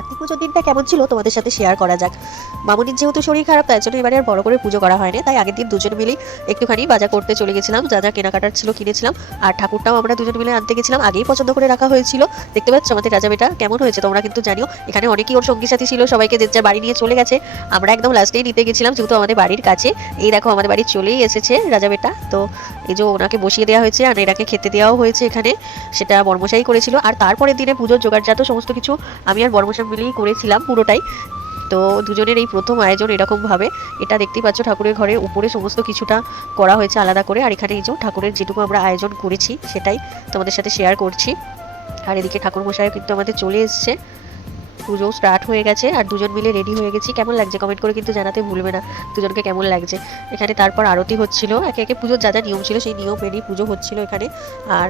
কার্তিক পুজোর দিনটা কেমন ছিল তোমাদের সাথে শেয়ার করা যাক। মামুনির যেহেতু শরীর খারাপ, তাই জন্য এবারে আর বড় করে পুজো করা হয়নি, তাই আগের দিন দুজন মিলেই একটুখানি বাজার করতে চলে গেছিলাম, যা যা কেনাকাটার ছিল কিনেছিলাম। আর ঠাকুরটাও আমরা দুজন মিলে আনতে গেছিলাম, আগেই পছন্দ করে রাখা হয়েছিল। দেখতে পাচ্ছ আমাদের রাজা বেটা কেমন হয়েছে তোমরা কিন্তু জানিও। এখানে অনেকেই ওর সঙ্গী সাথী ছিল, সবাইকে যে যা বাড়ি নিয়ে চলে গেছে। আমরা একদম লাস্টেই নিতে গেছিলাম, যেহেতু আমাদের বাড়ির কাছে। এই দেখো আমাদের বাড়ি চলেই এসেছে রাজা বেটা। তো এই যে ওনাকে বসিয়ে দেওয়া হয়েছে আর এনাকে খেতে দেওয়াও হয়েছে এখানে, সেটা বর্মশাই করেছিল। আর তারপরের দিনে পুজোর জোগাড়জাত সমস্ত কিছু আমি আর বর্মশাই মিলেই করেছিলাম পুরোটাই। তো দুজনের এই প্রথম আয়োজন এরকমভাবে। এটা দেখতেই পাচ্ছ ঠাকুরের ঘরের উপরে সমস্ত কিছুটা করা হয়েছে আলাদা করে। আর এখানে এই যে ঠাকুরের যেটুকু আমরা আয়োজন করেছি সেটাই তোমাদের সাথে শেয়ার করছি। আর এদিকে ঠাকুর মশাইও কিন্তু আমাদের চলে এসছে, পুজো স্টার্ট হয়ে গেছে আর দুজন মিলে রেডি হয়ে গেছি। কেমন লাগছে কমেন্ট করে কিন্তু জানাতে ভুলবে না দুজনকে কেমন লাগছে। এখানে তারপর আরতি হচ্ছিল, একে একে পুজোর যা যা নিয়ম ছিল সেই নিয়ম মেনেই পুজো হচ্ছিল এখানে। আর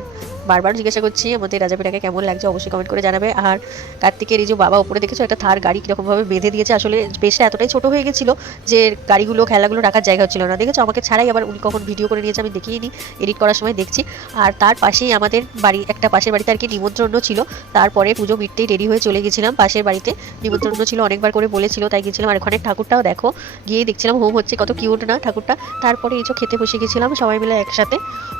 বারবার জিজ্ঞাসা করছি আমাদের রাজাবেটাকে কেমন লাগছে, অবশ্যই কমেন্ট করে জানাবে। আর কার্তিকের এই যে বাবা উপরে দেখেছো একটা থার গাড়ি কীরকমভাবে বেঁধে দিয়েছে। আসলে বেশটা এতটাই ছোট হয়ে গেছিলো যে গাড়িগুলো খেলাগুলো রাখার জায়গা হচ্ছিল না। দেখেছো আমাকে ছাড়াই আবার উনি কখন ভিডিও করে নিয়েছে আমি দেখিনি, এডিট করার সময় দেখছি। আর তার পাশেই আমাদের বাড়ি, একটা পাশের বাড়িতে আর কি নিমন্ত্রণ ছিল। তারপরে পুজো মিটতেই রেডি হয়ে চলে গেছিলাম পাশের বাড়িতে, নিমন্ত্রণ ছিল অনেকবার করে বলেছিল তাই গেছিলাম। আর ওখানে ঠাকুরটাও দেখো, গিয়ে দেখছিলাম হোম হচ্ছে, কত কিউট না ঠাকুরটা। তারপরে এই যে খেতে বসে গেছিলাম সবাই মিলে একসাথে,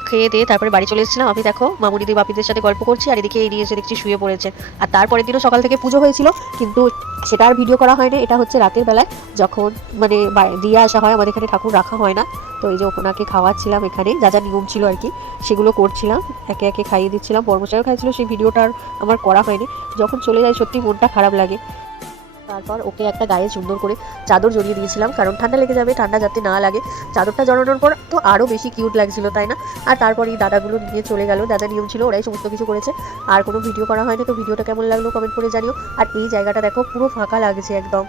খেয়ে দিয়ে তারপরে বাড়ি চলে এসেছিলাম। আমি দেখো মামুনিদি বাপিদের সাথে গল্প করছি আর এদিকে এই নিয়ে এসে দেখছি শুয়ে পড়েছে। আর তারপরের দিনও সকাল থেকে পুজো হয়েছিল, কিন্তু সেটা আর ভিডিও করা হয়নি। এটা হচ্ছে রাতের বেলায় যখন মানে দিয়ে আসা হয়, আমাদের এখানে ঠাকুর রাখা হয় না। তো এই যে ওনাকে খাওয়াচ্ছিলাম, এখানে যা যা নিয়ম ছিল আর কি সেগুলো করছিলাম, একে একে খাইয়ে দিচ্ছিলাম। বর্মশাইও খাইছিল, সেই ভিডিওটা আর আমার করা হয়নি। যখন চলে যায় সত্যি মনটা খারাপ লাগে। তারপর ওকে একটা গায়ে সুন্দর করে চাদর জড়িয়ে দিয়েছিলাম, কারণ ঠান্ডা লেগে যাবে, ঠান্ডা যাতে না লাগে। চাদরটা জড়ানোর পর তো আরও বেশি কিউট লাগছিল, তাই না? আর তারপর এই দাদাগুলো নিয়ে চলে গেল, দাদা নিয়ম ছিল ওরাই সমস্ত কিছু করেছে। আর কোনো ভিডিও করা হয়নি। তো ভিডিওটা কেমন লাগলো কমেন্ট করে জানিও। আর এই জায়গাটা দেখো পুরো ফাঁকা লাগছে একদম।